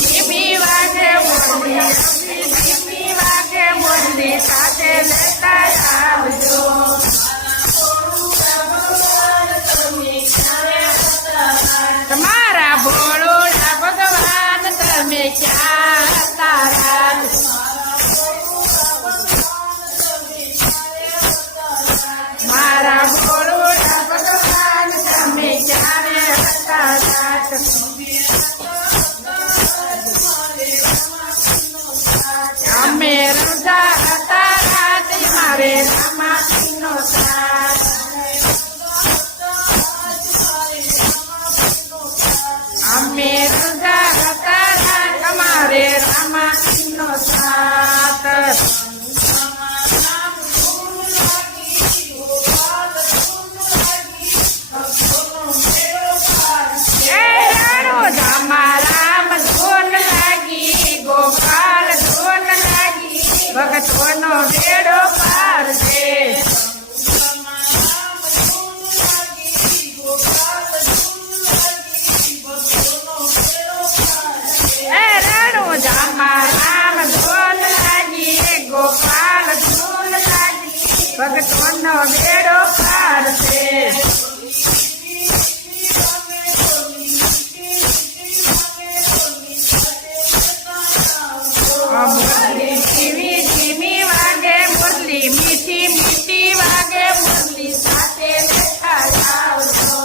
ધીમી વાગે મોરલી, ધીમી વાગે મોરલી, સાથે લેતા આવજો. તમારા ભોળોડા ભગવાન તમે ક્યાં હતા રાત? મારા ભોળોડા ભગવાન તમે ક્યારે હતા રાત? અમે રજા હતા રાત, મારે રામાપીનો સાથ. અમે રજા હતા રાત, અમારે રામાપીનો સાથ. ભગતોનો બેડો પાર છે. રણો જામા રામ ધોન લાગી, ગોપાલ ધોન લાગી, ભગતોનો બેડો પાર છે. ધીમી ધીમી વાગે મુરલી, મીઠી મીઠી વાગે મુરલી, સાથે લેતા આવજો.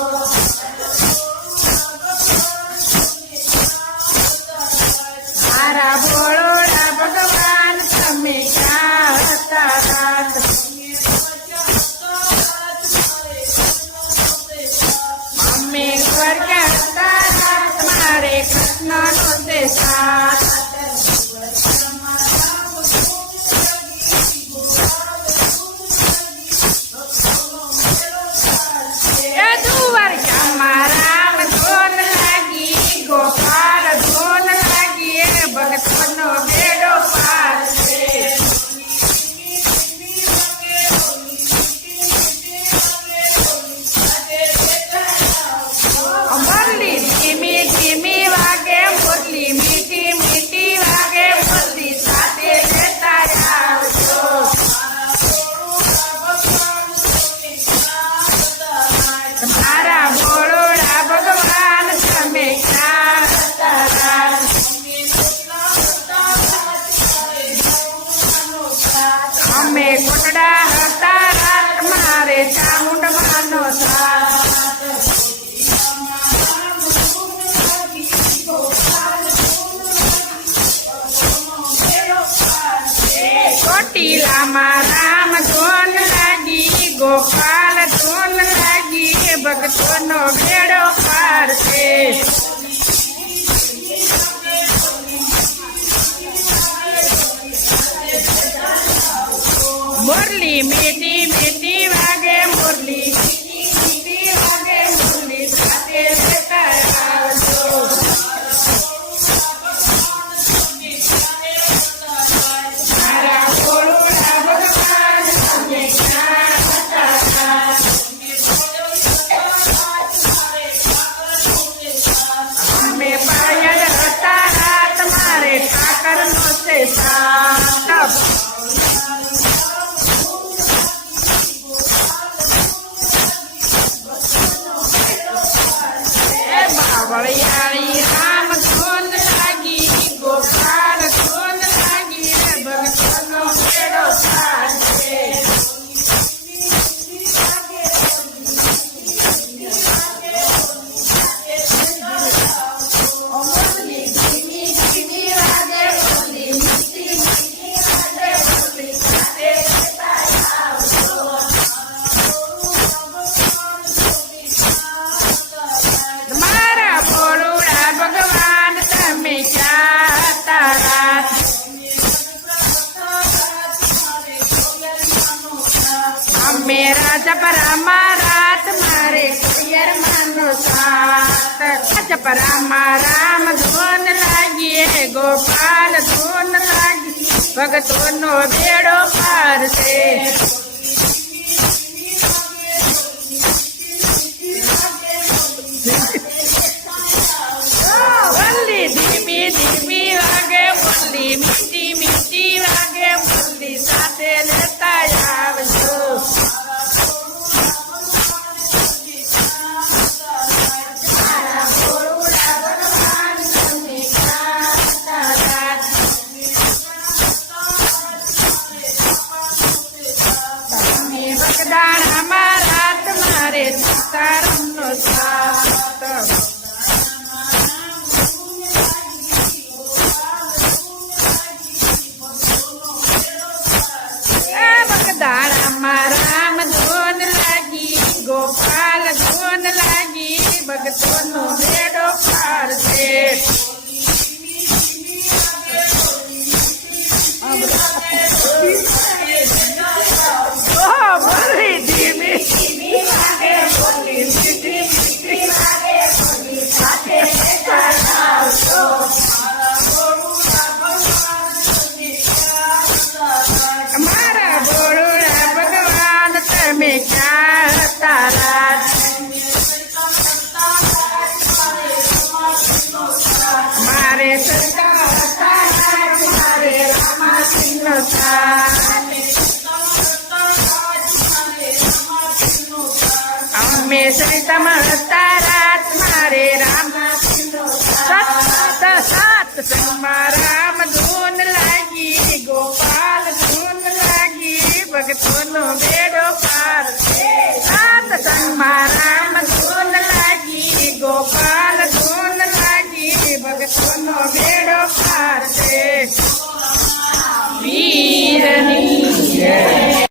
મારા ભોળોડા ભગવાન તમે ક્યાં હતા રાત? અમે સ્વર્ગ હતા રાત, મારે કૃષ્ણનો તે સાથ. ગોપાલ ધોન લાગી, ભગતનો બેડો પાર છે. મુરલી ધીમી ધીમી વાગે મુરલી, મીઠી મીઠી વાગે મુરલી, સાથે લેતા આવજો. મારા ભોળોડા ભગવાન તમે ક્યાં હતા રાત? અમે કોટડા હતા રાત, મારે ચામુંડમાનો સાથ. ચોટીલામાં રામ ધોન લાગી, ગોપાલ ધોન લાગી, ભગતોનો બેડો પાર છે. મુરલી મીઠી મીઠી વાગે મુરલી, મીઠી વાગે મુરલી, સાથે લેતા આવજો. મારા ભોળોડા ભગવાન તમે ક્યાં હતા રાત? અમે પાયલ હતા રાત, મારે ઠાકરનો છે સાથ. વળિયાળી રામ ધોન લાગી, ગોપાલ ધોન લાગી, ભગતનો બેડો પાર છે. મુરલી ધીમી ધીમી વાગે મુરલી, મીઠી મીઠી વાગે મુરલી, સાથે લેતા આવજો. મારા ભોળોડા ભગવાન તમે ક્યાં હતા રાત? અમે રાજપરામાં રાત, મારે કોયરમાંનો સાથ. રાજપરામાં રામ ધોન લાગી, ગોપાલ ધોન લાગી, ભગતોનો બેડો પાર છે. વલ્લી ધીમી ધીમી બગદાણામાં રામ ધૂન લાગી, ગોપાલ ધૂન લાગી, ભગતોનો બેડો પાર છે. બોલી ધીમી ધીમી વાગે બોલી મીઠી મીઠી વાગે બોલી સાથે લેતા આવજો. મારા ભોળા ભગવાન તમે ક્યાં હતા રાત? મારે સરકાર હતા રાત, મારે રામાસિંહનો સાથ. અમે સરિતામાં હતા રાત, મારે